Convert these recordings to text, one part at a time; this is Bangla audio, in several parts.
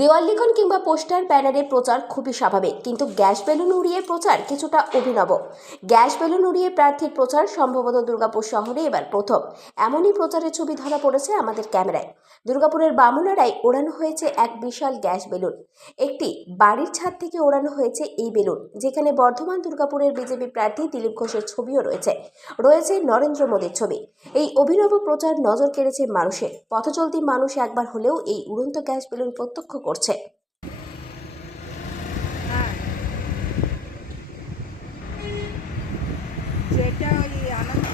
দেওয়াল লিখন কিংবা পোস্টার ব্যানারে প্রচার খুবই স্বাভাবিক, কিন্তু গ্যাস বেলুন উড়িয়ে প্রচার কিছুটা অভিনব। গ্যাস বেলুন উড়িয়ে প্রার্থীর প্রচার সম্ভবত দুর্গাপুর শহরে এবার প্রথম। এমনই প্রচারের ছবি ধরা পড়েছে আমাদের ক্যামেরায়। দুর্গাপুরের বামুনারায় ওড়ানো হয়েছে এক বিশাল গ্যাস বেলুন। একটি বাড়ির ছাদ থেকে ওড়ানো হয়েছে এই বেলুন, যেখানে বর্ধমান দুর্গাপুরের বিজেপি প্রার্থী দিলীপ ঘোষের ছবিও রয়েছে নরেন্দ্র মোদীর ছবি। এই অভিনব প্রচার নজর কেড়েছে মানুষের। পথচলতি মানুষ একবার হলেও এই উড়ন্ত গ্যাস বেলুন প্রত্যক্ষ করছে। যেটা ওই আনন্দ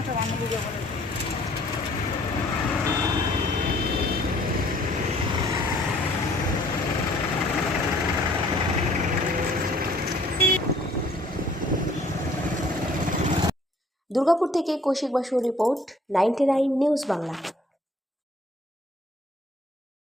একটা বান্ধবী বলে দুর্গাপুর থেকে কৌশিক বাসুর রিপোর্ট, 99 নিউজ বাংলা।